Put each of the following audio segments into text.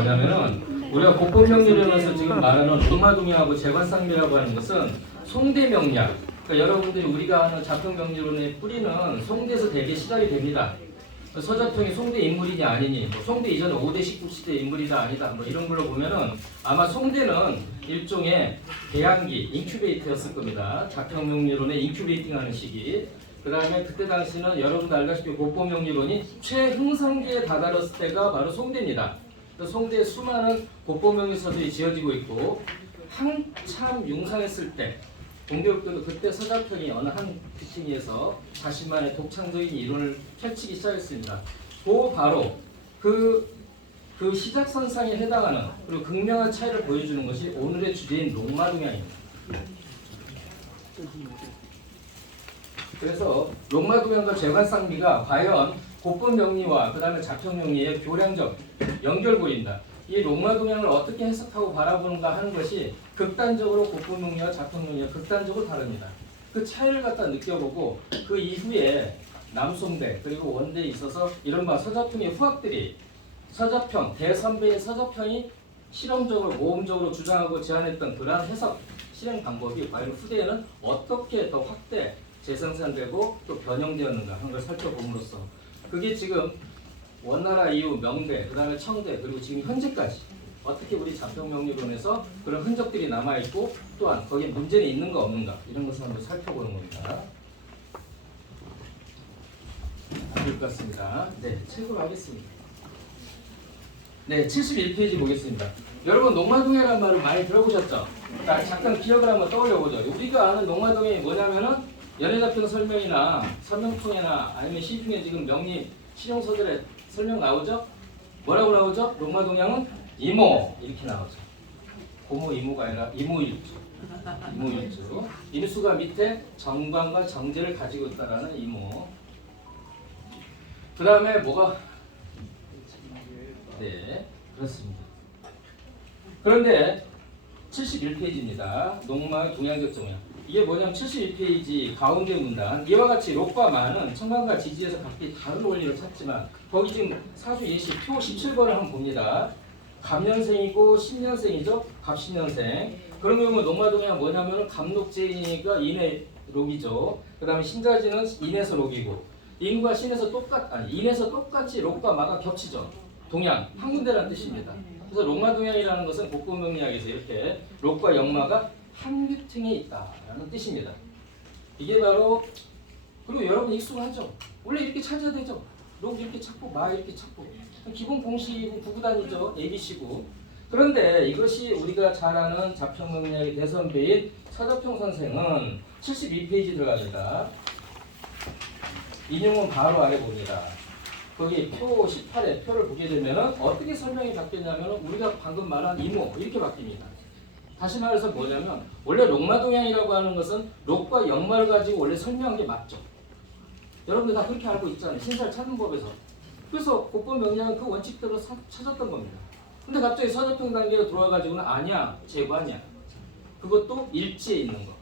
뭐냐면은 우리가 국보명리론에서 지금 말하는 롱마동양하고 재관상미라고 하는 것은 송대명리학. 그러니까 여러분들이 우리가 하는 자평명리론의 뿌리는 송대에서 대개 시작이 됩니다. 서자평이 송대 인물이냐 아니니, 뭐 송대 이전에 5대 19시대 인물이다 아니다, 뭐 이런 걸로 보면은 아마 송대는 일종의 배양기, 인큐베이터였을 겁니다. 자평명리론의 인큐베이팅하는 시기. 그 다음에 그때 당시는 여러분도 알다시피 국보명리론이 최흥상기에 다다랐을 때가 바로 송대입니다. 송대에 수많은 국보명리서들이 지어지고 있고 한참 융상했을 때 동대국도 그때 서자평이 어느 한 귀퉁이에서 자신만의 독창적인 이론을 펼치기 시작했습니다. 그 바로 그 시작선상에 해당하는 그리고 극명한 차이를 보여주는 것이 오늘의 주제인 롱마동양입니다. 그래서 롱마동양과 재관상미가 과연 국보명리와 그 다음에 자평명리의 교량적 연결고리입니다. 이 롱마동양을 어떻게 해석하고 바라보는가 하는 것이 극단적으로 국보명리와 자평명리가 극단적으로 다릅니다. 그 차이를 갖다 느껴보고 그 이후에 남송대 그리고 원대에 있어서 이른바 서자평의 후학들이 서자평, 대선배인 서자평이 실험적으로 모험적으로 주장하고 제안했던 그러한 해석, 실행 방법이 과연 후대에는 어떻게 더 확대, 재생산되고 또 변형되었는가 하는 걸 살펴봄으로써 그게 지금 원나라 이후 명대, 그 다음에 청대, 그리고 지금 현재까지 어떻게 우리 자평명리론에서 그런 흔적들이 남아있고 또한 거기에 문제는 있는가 없는가 이런 것을 한번 살펴보는 겁니다. 될 것 같습니다. 네, 책으로 하겠습니다. 네, 71페이지 보겠습니다. 여러분 농마동해라는 말을 많이 들어보셨죠? 자, 잠깐 기억을 한번 떠올려보죠. 우리가 아는 농마동해이 뭐냐면은 연해자평 설명이나 설명통이나 아니면 시중에 지금 명리 실용서들에 설명 나오죠? 뭐라고 나오죠? 농마동양은 이모 이렇게 나오죠. 고모 이모가 아니라 이모일주. 이모일주. 임수가 밑에 정관과 정제를 가지고 있다라는 이모. 그 다음에 뭐가 네 그렇습니다. 그런데 71페이지입니다. 농마 동양적 정양. 이게 뭐냐면 71페이지 가운데 문단 이와 같이 록과 마는 청강과 지지에서 각기 다른 원리를 찾지만 거기 지금 사주 예시 표 17번을 한번 봅니다. 갑년생이고 신년생이죠. 갑신년생. 그런 경우 농마동양 뭐냐면 갑록제이니까 인의 록이죠. 그 다음에 신자지는 인에서 록이고 인과 신에서 인에서 똑같이 록과 마가 겹치죠. 동양 한 군데라는 뜻입니다. 그래서 록마동양이라는 것은 국보명리학에서 이렇게 록과 역마가 한 귀퉁이에 있다라는 뜻입니다. 이게 바로 그리고 여러분 익숙하죠. 원래 이렇게 찾아야 되죠. 록 이렇게 찾고 마 이렇게 찾고 기본 공식이고 구구단이죠. ABC고. 그런데 이것이 우리가 잘 아는 자평명리학의 대선배인 서자평 선생은 72페이지 들어갑니다. 인용은 바로 아래 봅니다. 거기 표 18에 표를 보게 되면 어떻게 설명이 바뀌었냐면 우리가 방금 말한 이모 이렇게 바뀝니다. 다시 말해서 뭐냐면 원래 록마동양이라고 하는 것은 록과 역마를 가지고 원래 설명한 게 맞죠. 여러분들 다 그렇게 알고 있잖아요. 신사를 찾는 법에서. 그래서 국보명리학은 그 원칙대로 찾았던 겁니다. 근데 갑자기 서자평 단계로 들어와가지고는 아니야, 재관이야. 그것도 일지에 있는 거.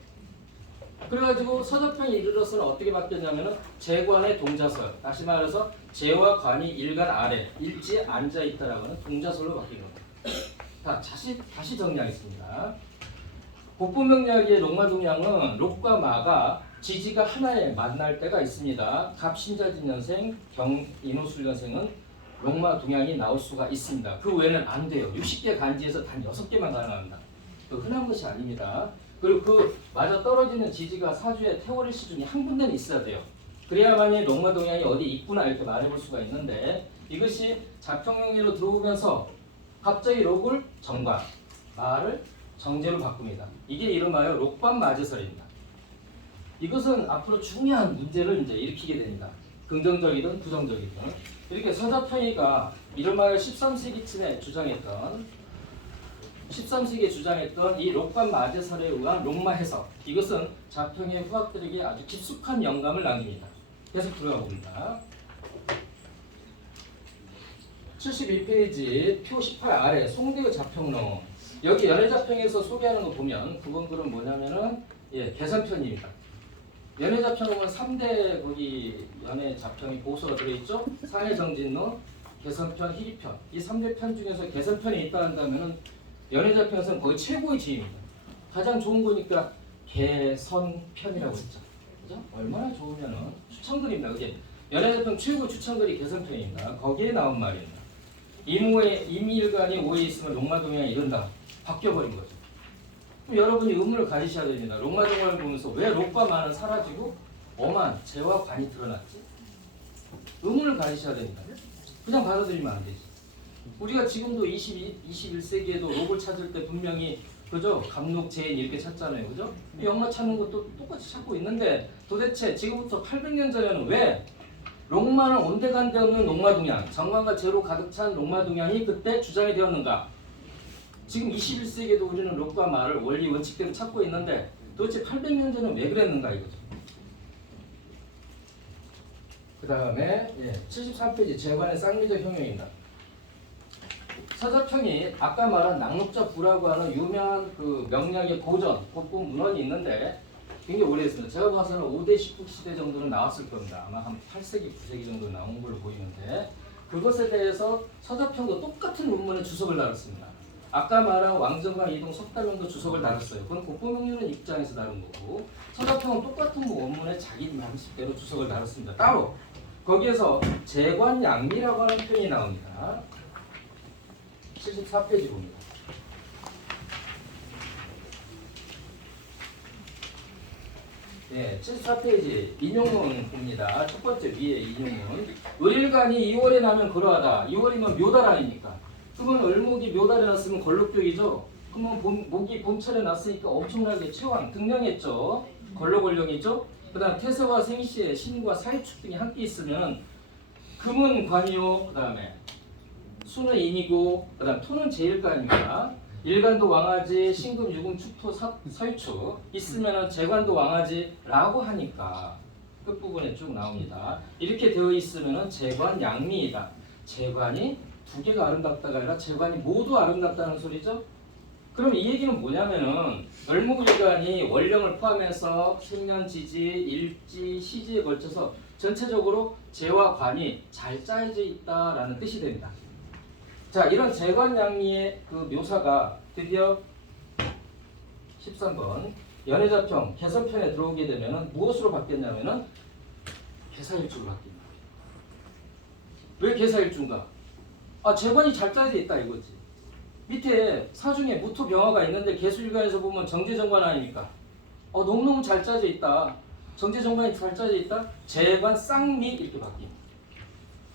그래가지고 서자평에 이르러서는 어떻게 바뀌었냐면은 재관의 동자설. 다시 말해서 재와 관이 일간 아래 일지에 앉아 있다라고 하는 동자설로 바뀐 겁니다. 다시 정리하겠습니다. 국보명리학의 록마동양은 록과 마가 지지가 하나에 만날 때가 있습니다. 갑신자진년생, 경인호술년생은 록마동양이 나올 수가 있습니다. 그 외에는 안 돼요. 60개 간지에서 단 6개만 가능합니다. 흔한 것이 아닙니다. 그리고 그 맞아 떨어지는 지지가 사주의 태월일 시중에 한 군데는 있어야 돼요. 그래야만이 록마동양이 어디 있구나 이렇게 말해볼 수가 있는데 이것이 자평명리로 들어오면서 갑자기 록을 정관, 마를 정제로 바꿉니다. 이게 이름하여 록관 마제설입니다. 이것은 앞으로 중요한 문제를 이제 일으키게 됩니다. 긍정적이든 부정적이든 이렇게 서자평이가 이름하여 13세기쯤에 주장했던 이 록관 마제설에 의한 록마 해석 이것은 자평의 후학들에게 아주 깊숙한 영감을 남깁니다. 계속 들어가 봅니다. 71페이지 표 18 아래 송대의 자평론 여기 연해자평에서 소개하는 거 보면 그분들은 뭐냐면은 개선편입니다. 연해자평은 3대 거기 연해자평이 보수가 들어있죠. 상해정진론, 개선편, 희귀편 이 3대 편 중에서 개선편이 있다 한다면은 연애자편에서는 거의 최고의 지입니다. 가장 좋은 거니까 개선편이라고 했죠. 그죠? 얼마나 좋으면은 추천글입니다. 그게 연애자편 최고 추천글이 개선편입니다. 거기에 나온 말입니다. 이모의 임일간이 오해 있으면 롱마동양이 이른다. 바뀌어버린 거죠. 그럼 여러분이 의문을 가지셔야 됩니다. 롱마동양을 보면서 왜 록과 마는 사라지고 어만 재와 관이 드러났지? 의문을 가지셔야 됩니다. 그냥 받아들이면 안 되지. 우리가 지금도 21세기에도 록을 찾을 때 분명히 그죠? 감록, 제인 이렇게 찾잖아요. 그죠? 역마 찾는 것도 똑같이 찾고 있는데 도대체 지금부터 800년 전에는 왜 록마는 온데간데 없는 록마동양, 정관과 제로 가득 찬 록마동양이 그때 주장이 되었는가? 지금 21세기에도 우리는 록과 마를 원리 원칙대로 찾고 있는데 도대체 800년 전에 왜 그랬는가 이거죠. 그 다음에 73페이지 재관의 쌍미적 형용입니다. 서자평이 아까 말한 낙록자 부라고 하는 유명한 그 명량의 고전, 복부 문헌이 있는데 굉장히 오래됐습니다. 제가 봐서는 5대 19 시대 정도는 나왔을 겁니다. 아마 한 8세기, 9세기 정도 나온 걸로 보이는데 그것에 대해서 서자평도 똑같은 논문에 주석을 달았습니다. 아까 말한 왕정과 이동 석달령도 주석을 달았어요. 그건 국보명령의 입장에서 다른 거고 서자평은 똑같은 원문에 자기 방식대로 주석을 달았습니다. 따로 거기에서 재관양미라고 하는 표현이 나옵니다. 74페이지 봅니다. 네, 74페이지 인용문 봅니다. 첫 번째 위에 인용문. 을일간이 2월에 나면 그러하다. 2월이면 묘달 아닙니까? 그러면 을목이 묘달에 났으면 걸록격이죠. 그러면 목이 봄철에 났으니까 엄청나게 최왕 등령했죠. 걸록걸령이죠. 그 다음 태세와 생시에 신과 사유축 등이 함께 있으면 금은 관이요. 그 다음에 수는 인이고 그 다음 토는 제일간입니다. 일간도 왕하지 신금 유금 축토 사유축 있으면 재관도 왕하지라고 하니까 끝부분에 쭉 나옵니다. 이렇게 되어 있으면 재관 양미이다. 재관이 두 개가 아름답다가 아니라 재관이 모두 아름답다는 소리죠. 그럼 이 얘기는 뭐냐면은 을목일간이 원령을 포함해서 생년지지, 일지, 시지에 걸쳐서 전체적으로 재와 관이 잘 짜여져 있다라는 뜻이 됩니다. 자, 이런 재관양미의 그 묘사가 드디어 13번 연애자평 개선편에 들어오게 되면은 무엇으로 바뀌었냐면은 개사일주로 바뀝니다. 왜 개사일주인가? 아, 재관이 잘 짜여져 있다 이거지. 밑에 사중에 무토병화가 있는데 개수일간에서 보면 정제정관 아닙니까? 너무너무 잘 짜져 있다. 정제정관이 잘 짜져 있다. 재관 쌍미 이렇게 바뀝니다.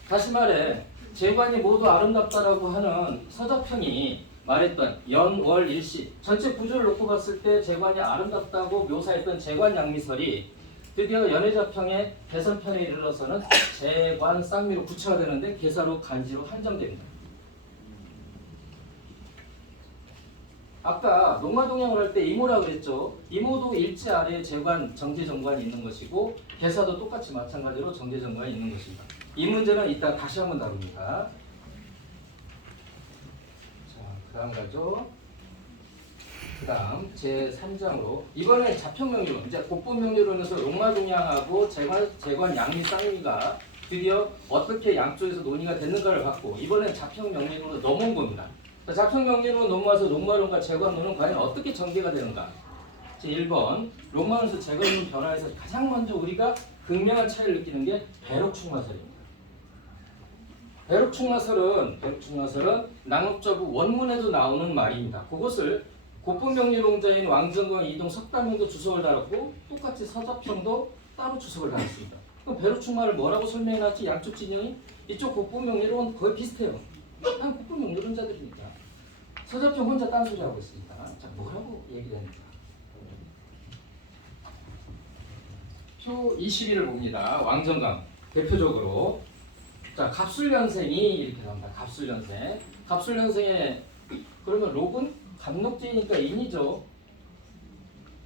다시 말해 재관이 모두 아름답다라고 하는 서자평이 말했던 연, 월, 일시 전체 구조를 놓고 봤을 때 재관이 아름답다고 묘사했던 재관양미설이 드디어 연애자평의 개선편에 이르러서는 재관 쌍미로 구체화되는데 개사로 간지로 한정됩니다. 아까 녹마동양을 할 때 이모라 그랬죠. 이모도 일지 아래에 재관, 정제정관이 있는 것이고 개사도 똑같이 마찬가지로 정제정관이 있는 것입니다. 이 문제는 이따 다시 한번 다룹니다. 자, 그 다음 가죠. 그 다음 제3장으로 이번엔 자평명리론, 이제 곡분명리론에서 롱마동양하고 재관 양미 쌍미가 드디어 어떻게 양쪽에서 논의가 됐는가를 갖고 이번엔 자평명리론으로 넘어온 겁니다. 자평명리론 넘어와서 롱마론과 재관론은 과연 어떻게 전개가 되는가? 제1번 롱마론에서 재관론 변화에서 가장 먼저 우리가 극명한 차이를 느끼는 게 배록충마설입니다. 배록충마설은 낙록자부 원문에도 나오는 말입니다. 그것을 곡분명리론자인 왕정광 이동 석담명도 주석을 달았고 똑같이 서자평도 따로 주석을 달았습니다. 그럼 배록충마를 뭐라고 설명해놨지? 양쪽 진영이 이쪽 곡분명리론 거의 비슷해요. 곡분명리론자들이니까 서자평 혼자 딴소리 하고 있습니다. 자, 뭐라고 얘기를 합니까? 표 21을 봅니다. 왕정강 대표적으로 자 갑술연생이 이렇게 나옵니다. 갑술연생. 갑술연생의 그러면 록은 갑록제이니까 인이죠.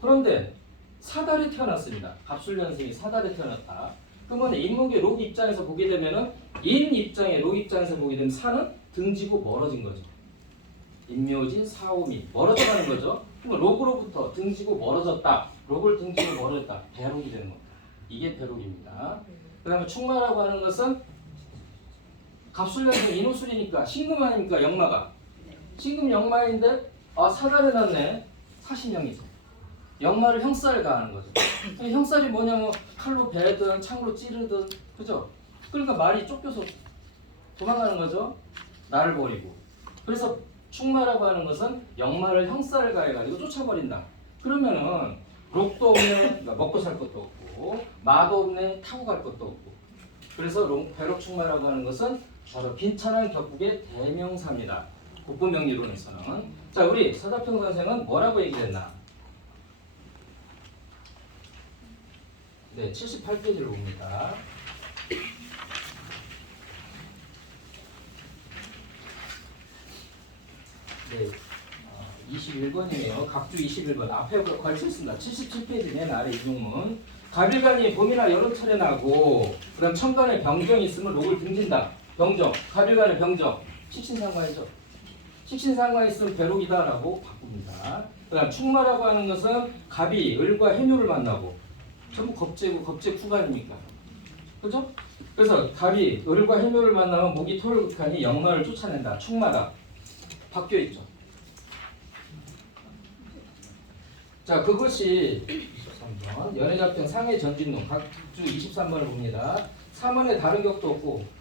그런데 사달에 태어났습니다. 갑술연생이 사달에 태어났다. 그러면 인목의 록 입장에서 보게 되면은 인 입장에 록 입장에서 보게 되면 사는 등지고 멀어진 거죠. 인묘진 사오미 멀어져가는 거죠. 그러면 록으로부터 등지고 멀어졌다. 록을 등지고 멀어졌다. 배록이 되는 겁니다. 이게 배록입니다. 그 다음에 충마라고 하는 것은 갑술연생 인호술이니까 신금 아닙니까 역마가. 신금 역마인데 사달해놨네. 사신형이죠. 역마를 형살을 가하는 거죠. 형살이 뭐냐면 칼로 베든 창으로 찌르든 그죠? 그러니까 말이 쫓겨서 도망가는 거죠. 나를 버리고. 그래서 충마라고 하는 것은 역마를 형살을 가해가지고 쫓아버린다. 그러면은 록도 없네. 그러니까 먹고 살 것도 없고 마도 없네. 타고 갈 것도 없고. 그래서 배록충마라고 하는 것은 바로 빈천한 격국의 대명사입니다. 국부명리론에서는. 자, 우리 서자평 선생은 뭐라고 얘기했나? 네, 78페이지를 봅니다. 네, 21번이에요. 각주 21번. 앞에 걸쳤습니다. 77페이지 맨 아래 이중문. 갑일간이 봄이나 여름철에 나고 그 다음 천간에 병정이 있으면 록을 등진다. 병정. 갑일간의 병정. 식신상관이죠. 식신상관이 있으면 배록이다 라고 바꿉니다. 그 다음 충마라고 하는 것은 갑이 을과 해묘를 만나고 전부 겁재고 겁재 구간입니까? 그죠? 그래서 갑이 을과 해묘를 만나면 목이 토를 극하니 역마를 쫓아낸다. 충마다. 바뀌어 있죠. 자, 그것이 23번 연애작전 상해 전직론 각주 23번을 봅니다. 3원에 다른 격도 없고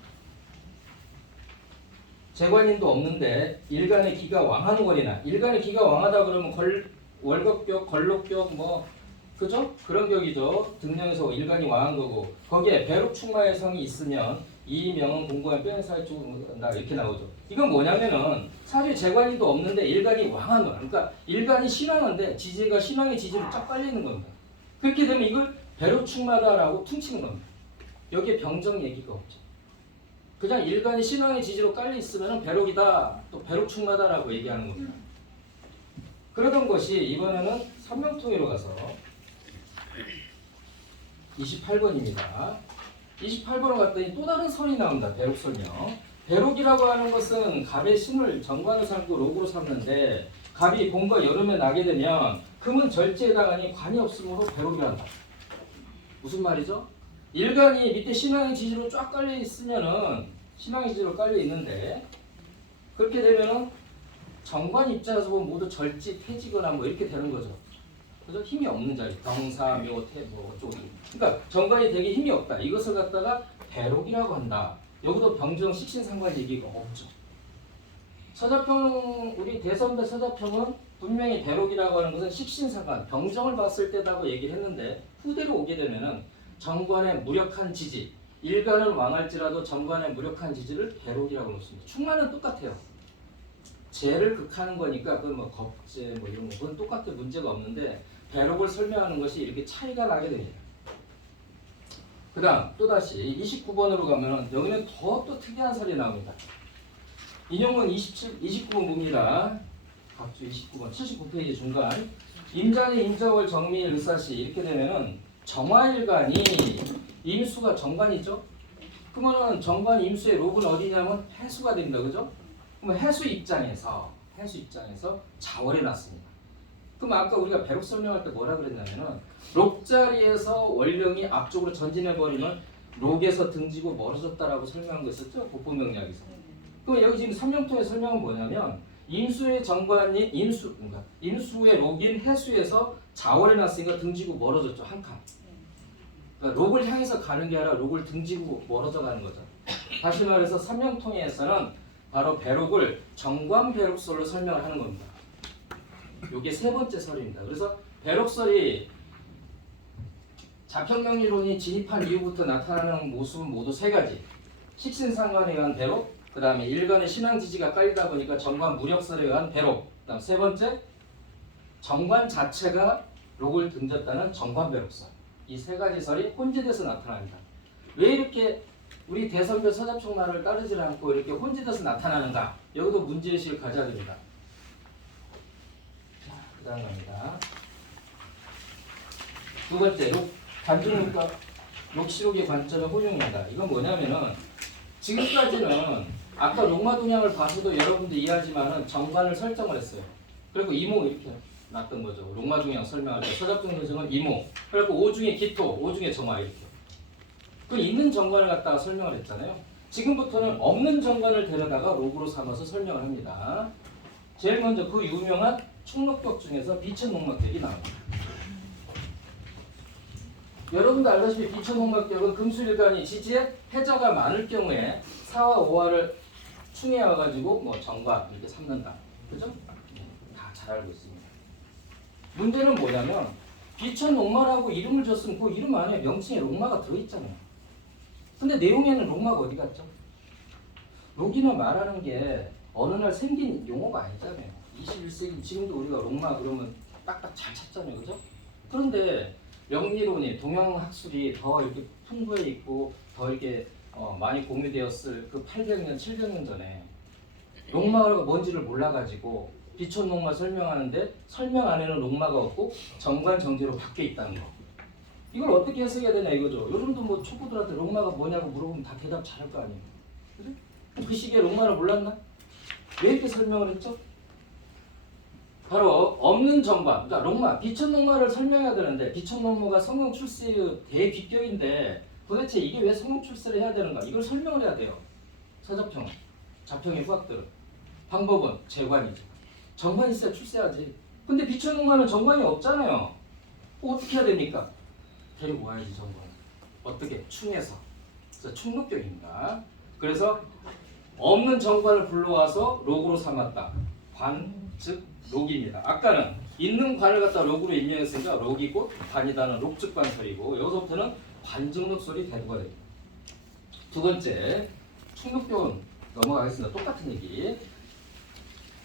재관인도 없는데 일간의 기가 왕한 권이나 일간의 기가 왕하다 그러면 월급격, 걸록격 뭐 그죠? 그런 격이죠. 등령에서 일간이 왕한 거고 거기에 배록충마의 성이 있으면 이 명은 공고한 뼈연사의 쪽나 이렇게 나오죠. 이건 뭐냐면은 사실 재관이도 없는데 일간이 왕한 거야. 그러니까 일간이 신왕인데 지지가 신왕의 지지로 쫙 깔려 있는 겁니다. 그렇게 되면 이걸 배록충마다라고 퉁치는 겁니다. 여기에 병정 얘기가 없죠. 그냥 일간이 신왕의 지지로 깔려 있으면 배록이다, 또 배록충마다라고 얘기하는 겁니다. 그러던 것이 이번에는 삼명통일로 가서 28번입니다. 28번으로 갔더니 또 다른 설이 나온다. 배록설명. 배록이라고 하는 것은 갑의 신을 정관을 삼고 록으로 삼는데 갑이 봄과 여름에 나게 되면 금은 절제에 해당하니 관이 없으므로 배록이라 한다. 무슨 말이죠? 일간이 밑에 신왕의 지지로 쫙 깔려 있으면은 신왕의 지지로 깔려 있는데 그렇게 되면은 정관 입장에서 보면 모두 절지, 태지거나 뭐 이렇게 되는 거죠. 그죠? 힘이 없는 자리, 병사, 묘, 태, 뭐 어쩌고. 그러니까 정관이 되게 힘이 없다. 이것을 갖다가 배록이라고 한다. 여기도 병정, 식신상관 얘기가 없죠. 서자평, 우리 대선배 서자평은 분명히 배록이라고 하는 것은 식신상관, 병정을 봤을 때라고 얘기를 했는데 후대로 오게 되면은 정관의 무력한 지지, 일간은 왕할지라도 정관의 무력한 지지를 배록이라고 놓습니다. 충만은 똑같아요. 재를 극하는 거니까 그건 뭐 겁재 뭐 이런 거 그건 똑같아 문제가 없는데 배록을 설명하는 것이 이렇게 차이가 나게 됩니다. 그 다음 또다시 29번으로 가면은 여기는 또 특이한 설이 나옵니다. 인용문 29번 봅니다. 각주 29번 79페이지 중간 임자니 임자월 정미일 을사시 이렇게 되면은 정화일간이 임수가 정관이죠. 그러면은 정관 임수의 록은 어디냐면 해수가 됩니다. 그죠? 그럼 해수 입장에서 자월해 놨습니다. 그럼 아까 우리가 배록 설명할 때 뭐라 그랬냐면은 록 자리에서 원령이 앞쪽으로 전진해 버리면 록에서 등지고 멀어졌다라고 설명한 거 있었죠? 복부명리학에서. 그럼 여기 지금 삼명통의 설명은 뭐냐면 임수의 정관이 임수의 록인 해수에서 자월해 놨으니까 등지고 멀어졌죠. 한 칸. 그러니까 록을 향해서 가는 게 아니라 록을 등지고 멀어져 가는 거죠. 다시 말해서 삼명통에서는 바로 배록을 정관 배록설로 설명을 하는 겁니다. 이게 세 번째 설입니다. 그래서 배록설이 자평명리론이 진입한 이후부터 나타나는 모습은 모두 세 가지. 식신상관에 의한 배록, 그 다음에 일간의 신앙지지가 깔리다 보니까 정관 무력설에 의한 배록, 그 다음 세 번째 정관 자체가 록을 등졌다는 정관 배록설. 이 세 가지 설이 혼재돼서 나타납니다. 왜 이렇게 우리 대선배 서자평말을 따르지 않고 이렇게 혼재돼서 나타나는가? 여기도 문제의식을 가져야 됩니다. 자, 그 다음 갑니다. 두 번째, 단중론과 록시록의 관점의 혼용입니다. 이건 뭐냐면은 지금까지는 아까 록마 동향을 봐서도 여러분들 이해하지만은 정관을 설정을 했어요. 그리고 이모 이렇게 놨던 거죠. 록마 동향 설명할 때 서자평 선생은 이모, 그리고 오중의 기토, 오중의 정화 이렇게. 그 있는 정관을 갖다가 설명을 했잖아요. 지금부터는 없는 정관을 데려다가 로그로 삼아서 설명을 합니다. 제일 먼저 그 유명한 충록벽 중에서 비천농막벽이 나옵니다. 여러분도 알다시피 비천농막벽은 금수일간이 지지에 해자가 많을 경우에 4와 5화를 충해 와가지고 뭐 정관 이렇게 삼는다. 그죠? 다 잘 알고 있습니다. 문제는 뭐냐면 비천농마라고 이름을 줬으면 그 이름 안에 명칭에 롱마가 들어있잖아요. 근데 내용에는 롱마가 어디 갔죠? 로기는 말하는 게 어느 날 생긴 용어가 아니잖아요. 21세기 지금도 우리가 롱마 그러면 딱딱 잘 찾잖아요. 그죠? 그런데 영리론이 동양학술이 더 이렇게 풍부해 있고 더 이렇게 많이 공유되었을 그 800년, 700년 전에 롱마가 뭔지를 몰라가지고 비천농마 설명하는데 설명 안에는 롱마가 없고 정관 정제로 바뀌어 있다는 거. 이걸 어떻게 해석해야 되냐 이거죠. 요즘도 뭐 초보들한테 롱마가 뭐냐고 물어보면 다 대답 잘할 거 아니에요. 그죠? 그 시기에 롱마를 몰랐나? 왜 이렇게 설명을 했죠? 바로 없는 정관, 그러니까 롱마, 비천농마를 설명해야 되는데 비천농마가 성경 출세의 대귀격인데 도대체 이게 왜 성경 출세를 해야 되는가? 이걸 설명을 해야 돼요. 서자평, 자평의 후학들은. 방법은 재관이죠. 정관이 있어야 출세하지. 근데 비천농마는 정관이 없잖아요. 어떻게 해야 됩니까? 데리고 와야지 정관. 어떻게? 충해서. 그래서 충록격입니다. 그래서 없는 정관을 불러와서 록으로 삼았다. 관, 즉 록입니다. 아까는 있는 관을 갖다 록으로 임명했으니까 록이 곧 관이다는 록즉관설이고 여기서부터는 관증록설이 대두가 됩니다. 두 번째, 충록격은 넘어가겠습니다. 똑같은 얘기.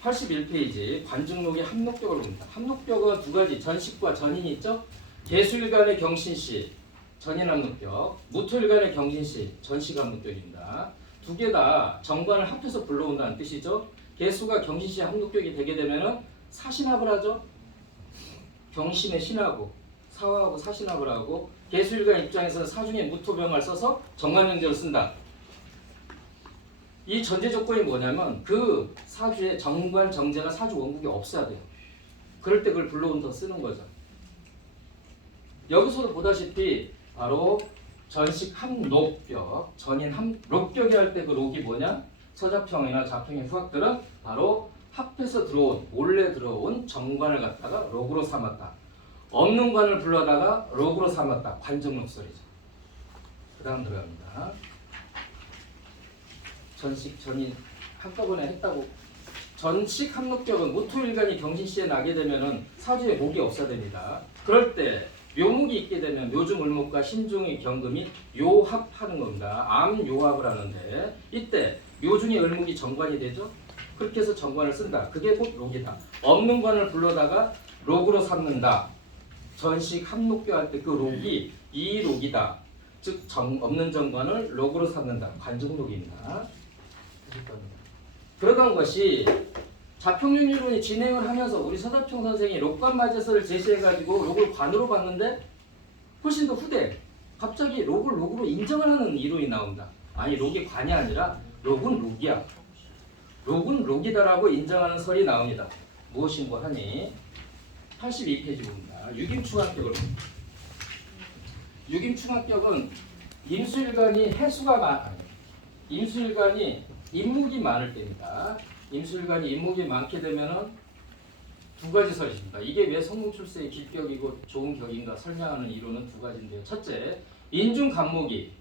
81페이지 관증록의 합록격을 봅니다. 합록격은 두 가지 전식과 전인이 있죠. 개수일간의 경신시 전인합록격, 무토일간의 경신시 전식합록격입니다. 두 개 다 정관을 합해서 불러온다는 뜻이죠. 개수가 경신시 합록격이 되게 되면은 사신합을 하죠. 경신의 신하고 사화하고 사신합을 하고 개수일간 입장에서는 사중에 무토병을 써서 정관정제를 쓴다. 이 전제 조건이 뭐냐면 그 사주에 정관 정제가 사주 원국에 없어야 돼요. 그럴 때 그걸 불러온다 쓰는 거죠. 여기서도 보다시피 바로 전식 합록격, 전인 합록격이 할 때 그 록이 뭐냐? 서자평이나 자평의 후학들은 바로 합해서 들어온, 몰래 들어온 정관을 갖다가 록으로 삼았다. 없는 관을 불러다가 록으로 삼았다. 관정록설이죠. 그 다음 들어갑니다. 전식, 전인 한꺼번에 했다고. 전식 합록격은 무토일간이 경신시에 나게 되면은 사주에 목이 없어야 됩니다. 그럴 때 묘목이 있게 되면 묘중을목과 신중의 경금이 요합하는 겁니다. 암요합을 하는데 이때 묘중의 을목이 정관이 되죠. 그렇게 해서 정관을 쓴다. 그게 곧 록이다. 없는 관을 불러다가 록으로 삼는다. 전식 합록격 할 때 그 록이 이 록이다. 즉 없는 정관을 록으로 삼는다. 관정록입니다. 그러던 것이 자평윤리론이 진행을 하면서 우리 서자평 선생이 록관마제서를 제시해가지고 록을 관으로 봤는데 훨씬 더 후대 갑자기 록을 록으로 인정을 하는 이론이 나온다. 아니 록이 관이 아니라 록은 록이야. 록은 록이다라고 인정하는 설이 나옵니다. 무엇인고 하니 82페이지 봅니다. 유김충합격을 봅니다. 유김충합격은 임수일간이 임수일간이 임목이 많을 때입니다. 임수일간이 임목이 많게 되면은 두 가지 설이 있습니다. 이게 왜 성공출세의 기격이고 좋은 격인가 설명하는 이론은 두 가지인데요. 첫째, 인중간목이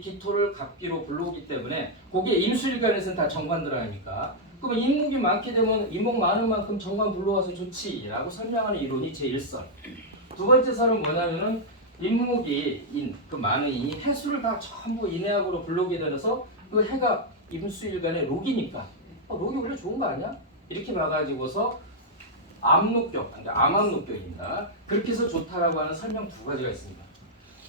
기토를 갑기로 불러오기 때문에 거기에 임수일간에서는 다 정관 들어가니까 그러면 임목이 많게 되면 임목 많은 만큼 정관 불러와서 좋지라고 설명하는 이론이 제1설. 두 번째 설은 뭐냐면은 임목이 그 많은 인이 해수를 다 전부 인해학으로 불러오게 되면서 그 해가 임수일간의 록이니까 록이 원래 좋은 거 아니야? 이렇게 봐가지고서 암록격, 그러니까 암암록격입니다. 그렇게 해서 좋다라고 하는 설명 두 가지가 있습니다.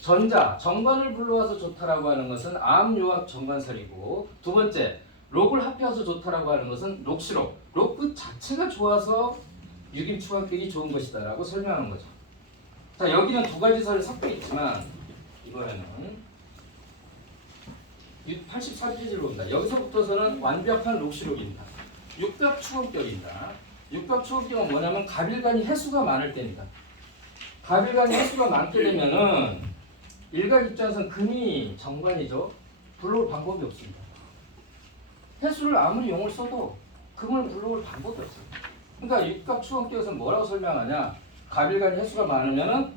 전자, 정관을 불러와서 좋다라고 하는 것은 암요합 정관설이고 두 번째, 록을 합해서 좋다라고 하는 것은 록시록, 록 그 자체가 좋아서 유김충합격이 좋은 것이다 라고 설명하는 거죠. 자, 여기는 두 가지 설이 섞여 있지만 이번에는 84페이지로 봅니다. 여기서부터서는 완벽한 록시록입니다. 육갑추원격입니다. 육갑추원격은 뭐냐면 갑일간이 해수가 많을 때입니다. 갑일간이 해수가 많게 되면은 일간 입장에서는 금이 정관이죠. 불러올 방법이 없습니다. 해수를 아무리 용을 써도 금을 불러올 방법이 없어요. 그러니까 육갑 추원격에서는 뭐라고 설명하냐? 갑일간의 해수가 많으면은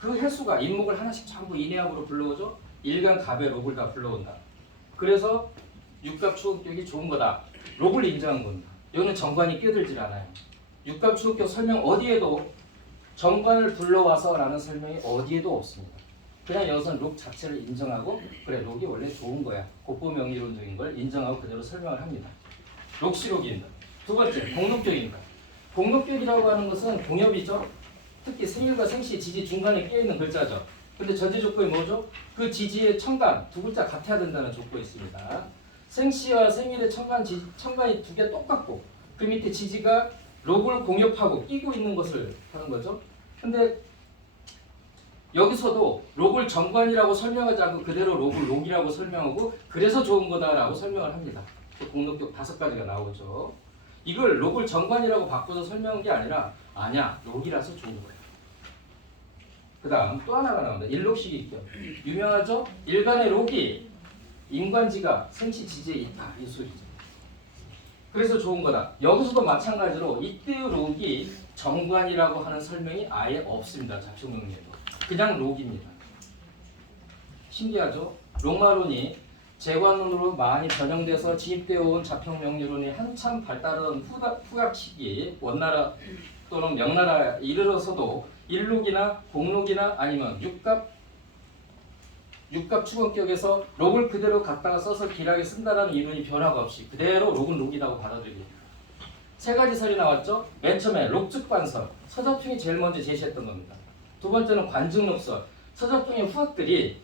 그 해수가 인목을 하나씩 전부 인해합으로 불러오죠. 일간 갑의 록을 다 불러온다. 그래서 육갑 추원격이 좋은 거다. 록을 인정한 겁니다. 여기는 정관이 끼어들질 않아요. 육갑 추원격 설명 어디에도 정관을 불러와서 라는 설명이 어디에도 없습니다. 그냥 여기서는 록 자체를 인정하고 그래 록이 원래 좋은 거야. 곱보명리론적인 걸 인정하고 그대로 설명을 합니다. 록시록입니다. 두 번째 공록격입니다. 공록격이라고 하는 것은 공엽이죠. 특히 생일과 생시, 지지 중간에 끼어있는 글자죠. 근데 전제 조건이 뭐죠? 그 지지의 천간 두 글자 같아야 된다는 조건이 있습니다. 생시와 생일의 천간이 두 개 똑같고 그 밑에 지지가 록을 공엽하고 끼고 있는 것을 하는 거죠. 근데 여기서도 록을 정관이라고 설명하지 않고 그대로 록을 록이라고 설명하고 그래서 좋은 거다라고 설명을 합니다. 공록격 5가지가 나오죠. 이걸 록을 정관이라고 바꿔서 설명한 게 아니라 아니야 록이라서 좋은 거야. 그 다음 또 하나가 나옵니다. 일록식이죠. 유명하죠? 일간의 록이 인관지가 생시 지지에 있다 이 소리죠. 그래서 좋은 거다. 여기서도 마찬가지로 이때의 록이 정관이라고 하는 설명이 아예 없습니다. 자평명리에도 그냥 록입니다. 신기하죠? 록마론이 재관론으로 많이 변형돼서 진입되어 온 자평명리론이 한참 발달한 후각 시기 원나라 또는 명나라에 이르러서도 일록이나 공록이나 아니면 육갑 추건격에서 록을 그대로 갖다가 써서 길하게 쓴다라는 이론이 변화가 없이 그대로 록은 록이라고 받아들입니다. 세 가지 설이 나왔죠. 맨 처음에 록즉관설 서자평이 제일 먼저 제시했던 겁니다. 두 번째는 관증록설 서자평의 후학들이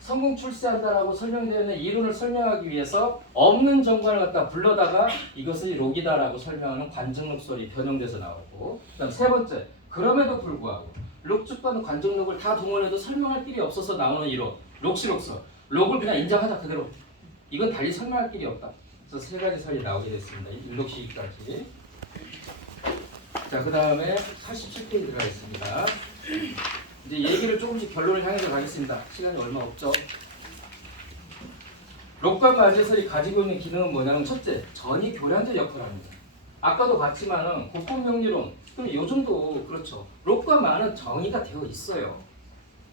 성공 출세한다라고 설명되어 있는 이론을 설명하기 위해서 없는 정관을 갖다 불러다가 이것이 록이다라고 설명하는 관증록설이 변형돼서 나오고 그다음 세 번째 그럼에도 불구하고 록즉관 관증록을 다 동원해도 설명할 길이 없어서 나오는 이론 록시록설 록을 그냥 인정하자 그대로 이건 달리 설명할 길이 없다. 그래서 세 가지 설이 나오게 됐습니다. 일록시기까지. 자, 그 다음에 87페이지 들어가겠습니다. 이제 얘기를 조금씩 결론을 향해서 가겠습니다. 시간이 얼마 없죠. 록과 마제설이 가지고 있는 기능은 뭐냐면 첫째, 전이 교량적 역할을 합니다. 아까도 봤지만은 고품명리론, 요즘도 그렇죠. 록과 마는 정의가 되어 있어요.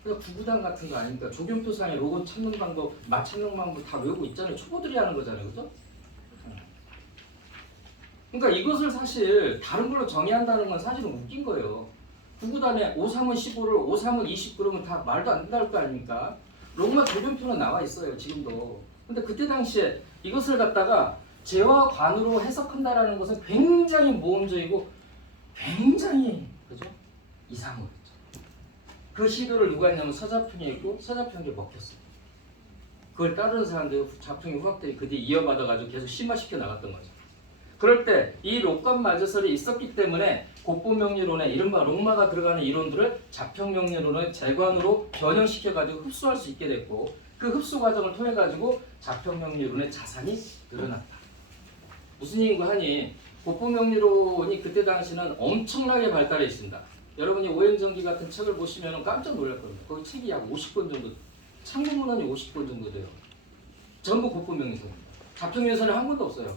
그러니까 구구단 같은 거 아닙니까? 조경표상의 록을 찾는 방법, 마 찾는 방법 다 외우고 있잖아요. 초보들이 하는 거잖아요, 그죠? 그러니까 이것을 사실 다른 걸로 정의한다는 건 사실은 웃긴 거예요. 구구단에 5, 3은 15를 5, 3은 20 그러면 다 말도 안 된다는 거 아닙니까? 록마 조경표는 나와 있어요, 지금도. 근데 그때 당시에 이것을 갖다가 재화관으로 해석한다라는 것은 굉장히 모험적이고 굉장히 그죠? 이상했죠. 그 시도를 누가 했냐면 서자평이 했고 서자평이 먹혔어요. 그걸 따르는 사람들, 자평의 후학들이 그 뒤에 이어받아가지고 계속 심화시켜 나갔던 거죠. 그럴 때 이 록관 마제설이 있었기 때문에 곱보명리론에 이른바 록마가 들어가는 이론들을 자평명리론의 재관으로 변형시켜가지고 흡수할 수 있게 됐고 그 흡수 과정을 통해가지고 자평명리론의 자산이 늘어났다. 무슨 얘기인가 하니 곱보명리론이 그때 당시는 엄청나게 발달해 있습니다. 여러분이 오행전기 같은 책을 보시면 깜짝 놀랄 겁니다. 거기 책이 약 50권 정도, 참고문헌이 50권 정도 돼요. 전부 곱보명리설입니다. 자평명리설이 한 권도 없어요.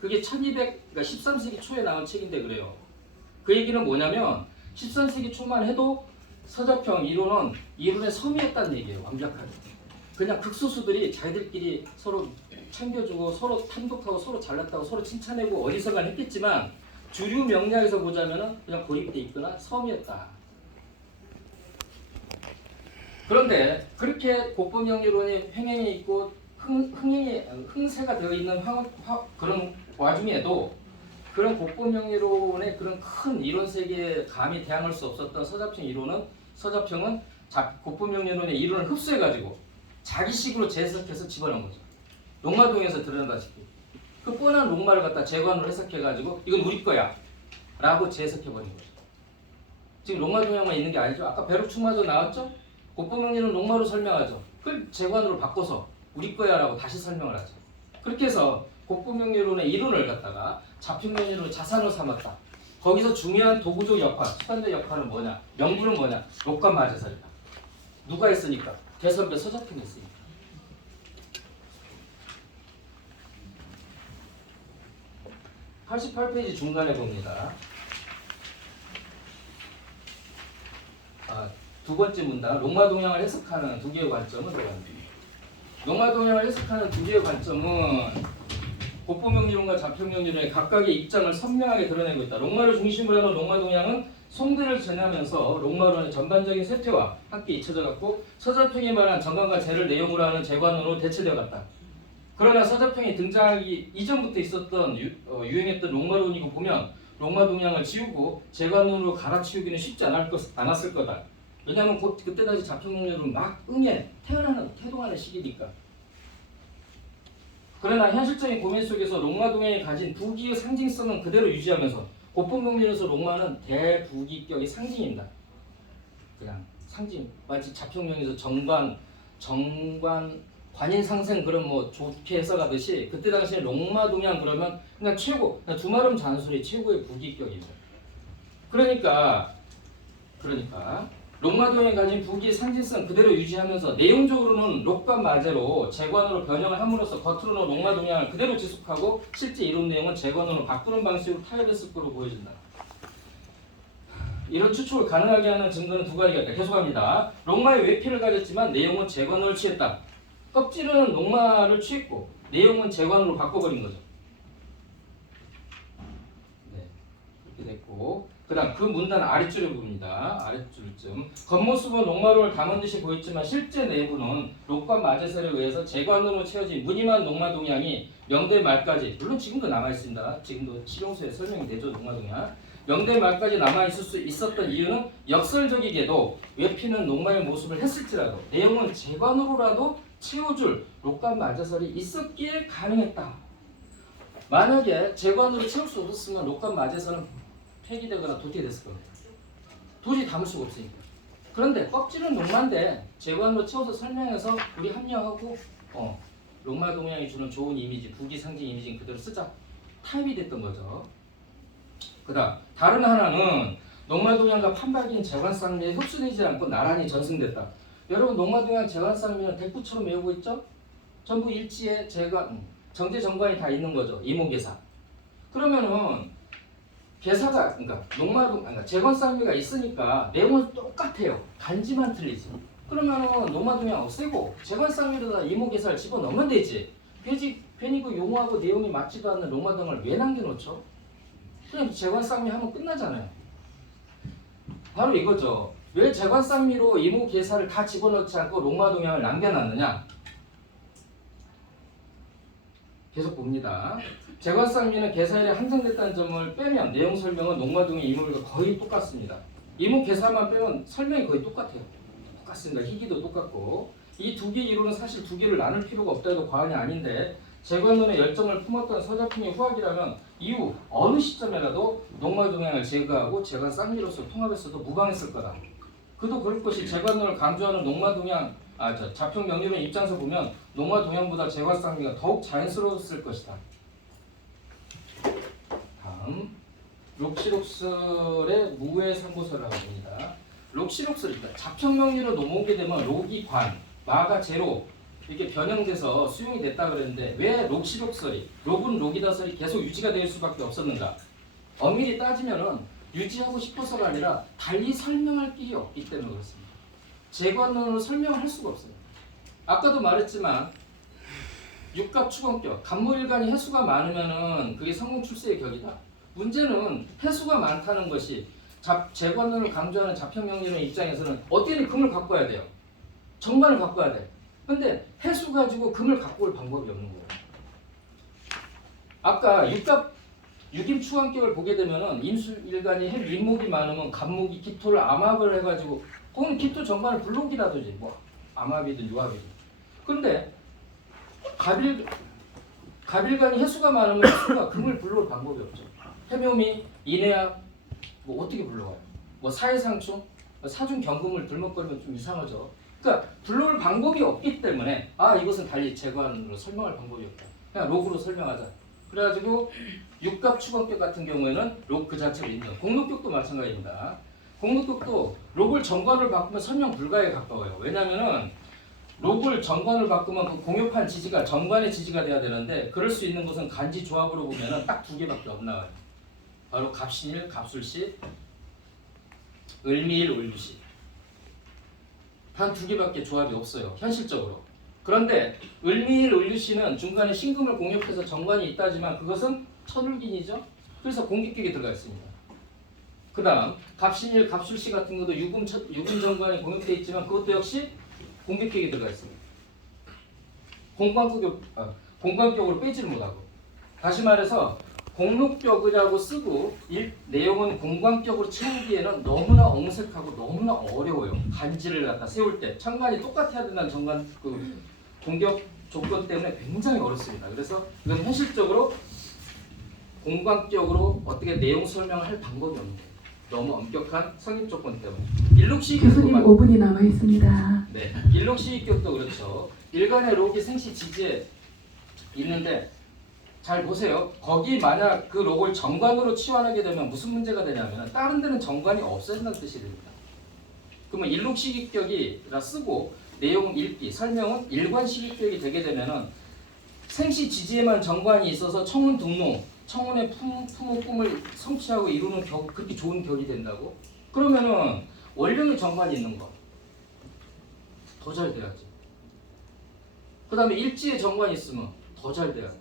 그게 1200, 그러니까 13세기 초에 나온 책인데 그래요. 그 얘기는 뭐냐면 13세기 초만 해도 서자평 이론의 섬이었다는 얘기예요. 완벽하게. 그냥 극소수들이 자기들끼리 서로 챙겨주고 서로 탐독하고 서로 잘났다고 서로 칭찬하고 어디서가 했겠지만 주류 명리학에서 보자면 그냥 고립돼 있거나 섬이었다. 그런데 그렇게 곱보명리론이 횡행해 있고 흥세가 되어 있는 그런 와중에도 그런 곱보명리론의 그런 큰 이론 세계에 감히 대항할 수 없었던 서자평은 곱보명리론의 이론을 흡수해가지고 자기식으로 재해석해서 집어넣은 거죠. 록마동에서 드러나다시피 그 뻔한 록마를 갖다 재관으로 해석해가지고 이건 우리 거야 라고 재해석해버린 거죠. 지금 록마동에만 있는 게 아니죠. 아까 벼룩충마도 나왔죠. 곱보명리론 록마로 설명하죠. 그걸 재관으로 바꿔서 우리 거야 라고 다시 설명을 하죠. 그렇게 해서 곱보명리론의 이론을 갖다가 자평명리론의 자산으로 삼았다. 거기서 중요한 도구적 역할, 수단적 역할은 뭐냐? 명분은 뭐냐? 록과 마제설이다. 누가 했으니까? 대선배 서자평이 했으니까. 88페이지 중간에 봅니다. 두 번째 문단, 로마 동양을 해석하는 두 개의 관점은 들어갑니다. 로마 동양을 해석하는 두 개의 관점은 고포명리론과 좌표명리론의 각각의 입장을 선명하게 드러내고 있다. 로마를 중심으로 하는 로마 동양은 송대를 전하면서 로마론의 전반적인 쇠퇴와 함께 잊혀져 갔고 서자평이 말한 정관과 재를 내용으로 하는 재관으로 대체되어 갔다. 그러나 서자평이 등장하기 이전부터 있었던 유행했던 로마론이고 보면 로마 동양을 지우고 재관론으로 갈아치우기는 쉽지 않았을 거다. 왜냐하면 그때 당시 좌표명리론은 막 태어나는 시기니까. 그러나 현실적인 고민 속에서 로마 동양이 가진 부기의 상징성은 그대로 유지하면서 고포명리론에서 로마는 대부기격의 상징입니다. 그냥 상징. 마치 좌표명에서 관인상생 그런 뭐 좋게 해석하듯이 그때 당시에 로마 동양 그러면 그냥 최고, 그냥 두말음 잔소리 최고의 부기격이죠. 그러니까 로마 동양이 가진 부기의 상징성 그대로 유지하면서 내용적으로는 록과 마제로 재관으로 변형을 함으로써 겉으로는 로마 동양을 그대로 지속하고 실제 이론 내용은 재관으로 바꾸는 방식으로 타협했을 거로 보여진다. 이런 추측을 가능하게 하는 증거는 두 가지가 있다. 계속합니다. 로마의 외피를 가졌지만 내용은 재관으로 취했다. 껍질은 로마를 취했고 내용은 재관으로 바꿔버린 거죠. 네, 이렇게 됐고 그 다음 그 문단 아랫줄을 봅니다. 아랫줄쯤 겉모습은 로마론을 담은 듯이 보였지만 실제 내부는 록과 마제설에 의해서 재관으로 채워진 무늬만 로마 동양이 명대 말까지, 물론 지금도 남아있습니다. 지금도 실용서에 설명이 되죠. 로마 동양 명대 말까지 남아있을 수 있었던 이유는 역설적이게도 외피는 로마의 모습을 했을지라도 내용은 재관으로라도 채워줄 록과 마제설이 있었기에 가능했다. 만약에 재관으로 채울 수 없었으면 록과 마제설은 폐기되거나 도태됐을 겁니다. 도저히 담을 수가 없으니까. 그런데 껍질은 로마인데 재관으로 채워서 설명해서 우리 합리화하고 로마 동양이 주는 좋은 이미지, 부기 상징 이미지는 그대로 쓰자. 타입이 됐던 거죠. 그 다음 다른 하나는 로마 동양과 판박이인 재관상미에 흡수되지 않고 나란히 전승됐다. 여러분 로마 동양 재관상미는 대꾸처럼 외우고 있죠? 전부 일지에 정제 정관이 다 있는 거죠. 이모계사. 그러면은 계사가 그러니까 재관상미가 있으니까 내용은 똑같아요. 간지만 틀리지. 그러면은 로마 동양 없애고 재관상미로다 이모계사를 집어넣으면 되지. 괜히 그 용어하고 내용이 맞지도 않는 로마 동양을 왜 남겨놓죠? 그냥 재관상미 하면 끝나잖아요. 바로 이거죠. 왜 재관상미로 이모계사를 다 집어넣지 않고 로마 동양을 남겨놨느냐? 계속 봅니다. 재관상미는 계사일에 한정됐다는 점을 빼면 내용 설명은 로마 동양 이모일과 거의 똑같습니다. 이모 계사만 빼면 설명이 거의 똑같아요. 똑같습니다. 희기도 똑같고 이 두 개 이론은 사실 두 개를 나눌 필요가 없다 해도 과언이 아닌데 재관론에 열정을 품었던 서자풍의 후학이라면 이후 어느 시점에라도 로마 동양을 제거하고 재관상미로서 통합했어도 무방했을 거다. 그도 그럴 것이 재관론을 강조하는 로마 동양 좌표명리론 입장에서 보면 로마 동양보다 재관상미가 더욱 자연스러웠을 것이다. 다음 록시록설의 무해상고서라고 합니다. 록시록설입니다. 좌표명리로 넘어오게 되면 록이 관, 마가 제로 이렇게 변형돼서 수용이 됐다 그랬는데 왜 록시록설이 록은 록이다설이 계속 유지가 될 수밖에 없었는가? 엄밀히 따지면은 유지하고 싶어서가 아니라 달리 설명할 길이 없기 때문에 그렇습니다. 재관론으로 설명을 할 수가 없어요. 아까도 말했지만 육갑 추건격, 갑모일간이 해수가 많으면은 그게 성공 출세의 격이다. 문제는 해수가 많다는 것이 재관론을 강조하는 좌표명리론 입장에서는 어떻게든 금을 갖고 와야 돼요. 정관을 갖고 와야 돼. 근데 해수 가지고 금을 갖고 올 방법이 없는 거예요. 아까 육임 추관격을 보게 되면은 인수일간이 해 윗목이 많으면 갑목이 기토를 암합을 해가지고 그건 기토 정관을 불록이라든지 뭐 암합이든 유합이든. 그런데 갑일간이 해수가 많으면 해수가 금을 불러올 방법이 없죠. 해묘미, 인해합 뭐 어떻게 불러와요? 뭐 사해상충, 사중 경금을 들먹거리면 좀 이상하죠. 그러니까 불러올 방법이 없기 때문에 이것은 달리 재관으로 설명할 방법이 없다. 그냥 록으로 설명하자. 그래가지고 육갑 추건격 같은 경우에는 록 그 자체를 인정. 공록격도 마찬가지입니다. 공록격도 록을 정관으로 바꾸면 설명 불가에 가까워요. 왜냐하면은 록을 정관을 바꾸면 그 공유판 지지가 정관의 지지가 돼야 되는데 그럴 수 있는 것은 간지 조합으로 보면은 딱 두 개밖에 없나요. 바로 갑신일, 갑술시, 을미일, 을유시. 단 두 개밖에 조합이 없어요. 현실적으로. 그런데 을미일, 을유시는 중간에 신금을 공유해서 정관이 있다지만 그것은 천울긴이죠. 그래서 공기격이 들어가 있습니다. 그 다음 갑신일, 갑술시 같은 것도 유금 정관이 공유되어 있지만 그것도 역시 공격격이 들어가 있습니다. 공관격으로 빼지를 못하고. 다시 말해서 공록격이라고 쓰고 내용은 공관격으로 채우기에는 너무나 엉색하고 너무나 어려워요. 간지를 갖다 세울 때 천간이 똑같아야 된다는 정관 공격 조건 때문에 굉장히 어렵습니다. 그래서 이건 현실적으로 공관격으로 어떻게 내용 설명을 할 방법이 없는 거예요. 너무 엄격한 성립 조건 때문에. 교수님 5분이 남아 있습니다. 네, 일록시기격도 그렇죠. 일간의 록이 생시 지지에 있는데 잘 보세요. 거기 만약 그 록을 정관으로 치환하게 되면 무슨 문제가 되냐면 다른 데는 정관이 없어야 된다는 뜻이 됩니다. 그러면 일록시기격이라 쓰고 내용 읽기, 설명은 일관시기격이 되게 되면은 생시 지지에만 정관이 있어서 청운 등록, 청운의 품의 꿈을 성취하고 이루는 그렇게 좋은 격이 된다고? 그러면은 원령의 정관이 있는 거 더 잘 돼야지. 그 다음에 일지의 정관이 있으면 더 잘 돼야지.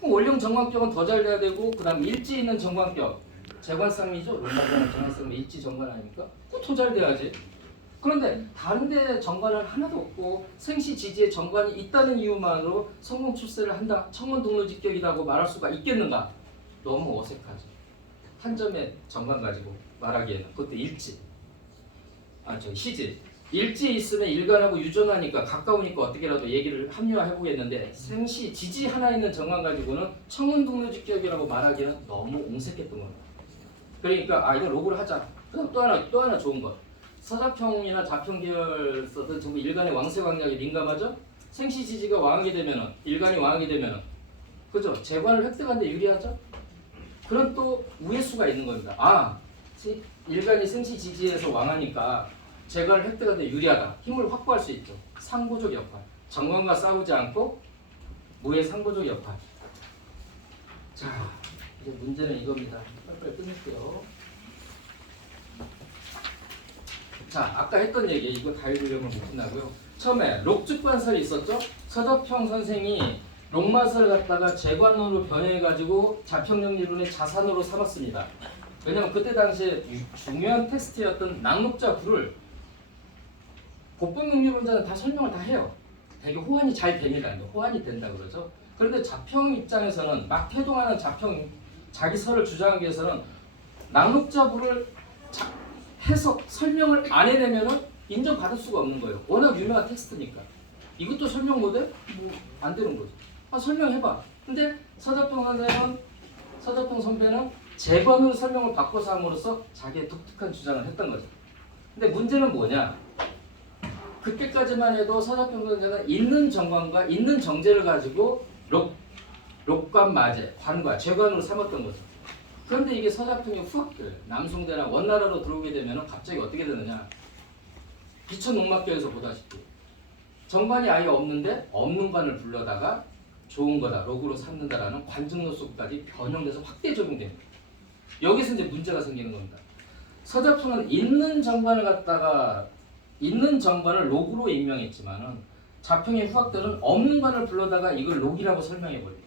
그럼 원령 정관격은 더 잘 돼야 되고 그 다음에 일지에 있는 정관격 재관상이죠. 롬마적인 정관상이 일지 정관 아닙니까? 그거 더 잘 돼야지. 그런데 다른 데 정관은 하나도 없고 생시 지지에 정관이 있다는 이유만으로 성공 출세를 한다. 청원 등록직격이라고 말할 수가 있겠는가? 너무 어색하죠. 한 점의 정관 가지고 말하기에는 그것도 일지. 시지. 일지에 있으면 일간하고 유전하니까 가까우니까 어떻게라도 얘기를 합리화해 보겠는데 생시 지지 하나 있는 정관 가지고는 청원 등록직격이라고 말하기는 너무 옹색했던 겁니다. 그러니까 이거 로그를 하자. 그다음 또 하나 좋은 것. 서자평이나 자평계열서든 전부 일간의 왕세 광략에 민감하죠. 생시 지지가 왕하게 되면은 일간이 왕하게 되면은 그죠? 재관을 획득하는데 유리하죠. 그런 또 우회수가 있는 겁니다. 일간이 생시 지지에서 왕하니까 재관을 획득하는데 유리하다. 힘을 확보할 수 있죠. 상보적 역할. 정관과 싸우지 않고 무의 상보적 역할. 자, 이제 문제는 이겁니다. 빨리 끝낼게요. 자, 아까 했던 얘기 이거 다 읽으려면 못 끝나고요. 처음에 록죽관설이 있었죠. 서덕평 선생이 록맛을 갖다가 재관으로 변형해가지고 자평령리론의 자산으로 삼았습니다. 왜냐하면 그때 당시에 중요한 텍스트였던 낙록자 구를 복분능률론자는 다 설명을 다 해요. 되게 호환이 잘 됩니다. 호환이 된다 그러죠. 그런데 자평 입장에서는 막 태동하는 자평 자기 설을 주장하기 위해서는 낙록자부를 해석, 설명을 안 해내면은 인정받을 수가 없는 거예요. 워낙 유명한 텍스트니까. 이것도 설명 못해? 안 되는 거죠. 설명해봐. 근데 서자평 선배는 재관으로 설명을 바꿔서 함으로써 자기의 독특한 주장을 했던 거죠. 근데 문제는 뭐냐? 그때까지만 해도 서자평 선생은 있는 정관과 있는 정제를 가지고 록관 마제, 관과 재관으로 삼았던 거죠. 그런데 이게 서자평의 후학들, 남송대나 원나라로 들어오게 되면 갑자기 어떻게 되느냐. 비천농막교에서 보다시피 정관이 아예 없는데 없는 관을 불러다가 좋은 거다, 록으로 삼는다라는 관증노수까지 변형돼서 확대 적용됩니다. 여기서 이제 문제가 생기는 겁니다. 서자평은 있는 정관을 록으로 임명했지만은 자평의 후학들은 없는 관을 불러다가 이걸 록이라고 설명해버려요.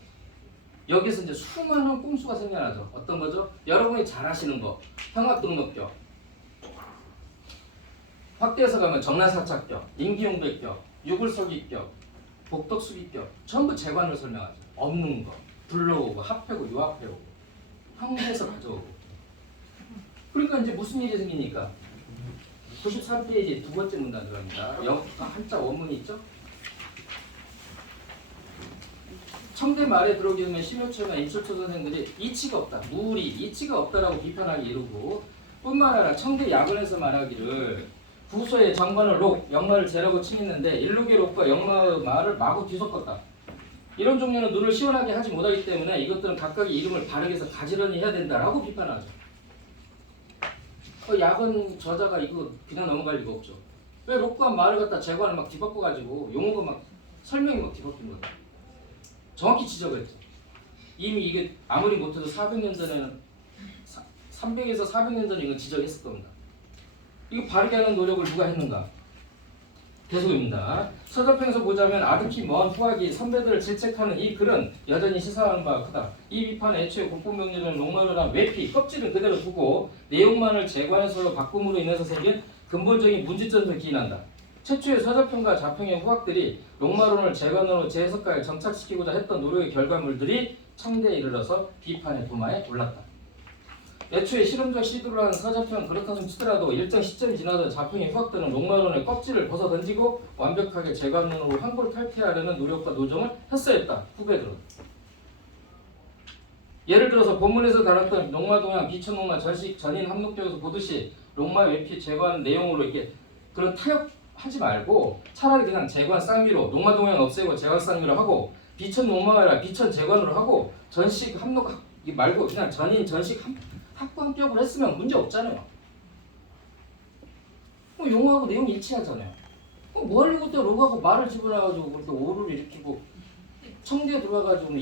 여기서 이제 수많은 꼼수가 생겨나죠. 어떤 거죠? 여러분이 잘 아시는 거. 평합등록격, 확대해서 가면 정란사착격, 임기용백격, 유불석이격, 복덕수기격 전부 재관을 설명하죠. 없는 거, 불러오고, 합해고, 유합해오고, 형해서 가져오고. 그러니까 이제 무슨 일이 생기니까 93페이지 두 번째 문단 들어갑니다. 한자 원문이 있죠? 청대 말에 들어오게 되면 심효철이나 임철초 선생들이 이치가 없다, 무리, 이치가 없다라고 비판하기 이르고 뿐만 아니라 청대 야근에서 말하기를 부서의 정관을 록, 역마를 제라고 칭했는데 일록의 록과 역마의 말을 마구 뒤섞었다. 이런 종류는 눈을 시원하게 하지 못하기 때문에 이것들은 각각의 이름을 바르게 해서 가지런히 해야 된다라고 비판하죠. 야근 저자가 이거 그냥 넘어갈 리가 없죠. 왜 로크한 말을 갖다 재관을 막 뒤바꿔가지고 용어가 막 설명이 막 뒤바뀐 거다. 정확히 지적했죠. 이미 이게 아무리 못해도 400년 전에는 300에서 400년 전에 이거 지적했을 겁니다. 이거 바르게 하는 노력을 누가 했는가? 계속입니다. 서적평에서 보자면 아득히 먼 후학이 선배들을 질책하는 이 글은 여전히 시사하는 바가 크다. 이 비판은 애초에 국보명령은 롱마루란 외피, 껍질은 그대로 두고 내용만을 재관해서 바꿈으로 인해서 생긴 근본적인 문제점을 기인한다. 최초의 서적평과 자평의 후학들이 롱마론을 재관으로 재해석가에 정착시키고자 했던 노력의 결과물들이 청대에 이르러서 비판의 도마에 올랐다. 애초에 실험적 시도를 한 서자평 그렇다고 치더라도 일정 시점이 지나던 자평의 후학들은 롱마론의 껍질을 벗어 던지고 완벽하게 재관론으로 환골탈퇴하려는 노력과 노정을 했어야 했다. 후배들은. 예를 들어서 본문에서 다뤘던 롱마동양, 비천농마, 전식, 전인 함록적에서 보듯이 롱마 외피 재관 내용으로 이렇게 그런 타협하지 말고 차라리 그냥 재관 쌍미로 롱마동양 없애고 재관 쌍미로 하고 비천 농마가 아니라 비천 재관으로 하고 전식 함록 말고 그냥 전인 전식 합관격으로 했으면 문제 없잖아요. 용어하고 내용이 일치하잖아요. 뭐 하려고 또 로그하고 말을 집어넣어가지고 그렇게 오류를 일으키고 청대에 들어와가지고